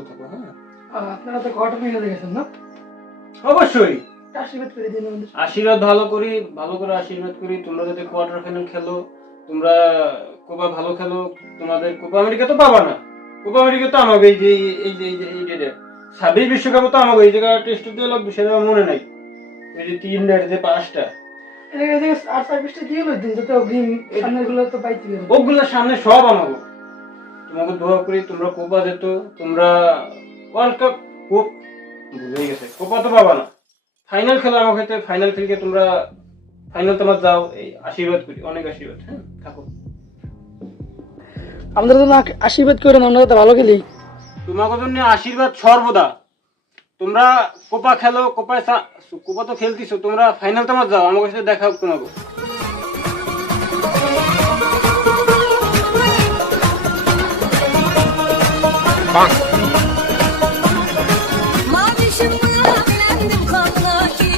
ভালো থাকো। হ্যাঁ, আপনারা তো কোয়ার্টার ফাইনালে গেছেন না? অবশ্যই আশীর্বাদ করে দিন আমাদের। আশীর্বাদ ভালো করে আশীর্বাদ করি। তোমরা যদি কোয়ার্টার ফাইনাল খেলো, তোমরা কোপা ভালো খেলো, তোমাদের কোপা আমেরিকা তো পাবা না। কোপা আমেরিকা তো আমাকে এই যে 26 বিশ্বকাপ তো আমাকে এই জায়গায় টেস্ট দিয়ে লাগবে, সেটা আমার মনে নাই। এই যে 3 যে 5টা আর সার্ভিসটা দিয়ে লইতেন যাতে অগ্রিম সামনের গুলো তো পাইতে পারেন। ওগুলোর সামনে সব আমাকে। তোমাকে দোয়া করি তোমরা কোপা যেত, তোমরা ওয়ার্ল্ড কাপ ভুলে গেছে, কোপা তো পাবা না। ফাইনাল খেলা আমাকে, ফাইনাল খেলকে তোমরা ফাইনাল তোমার যাও, এই আশীর্বাদ করি, অনেক আশীর্বাদ। হ্যাঁ, থাকো। আমাদের জন্য আশীর্বাদ করেন, আমরা তো ভালো খেলি। তোমাকে জন্য আশীর্বাদ সর্বদা। তোমরা কোপা খেলো, কোপা তো খেলতেছো, তোমরা ফাইনাল তোমার যাও, আমার সাথে দেখা হোক তোমাকে। Mavi ışıklar bilendim kanına ki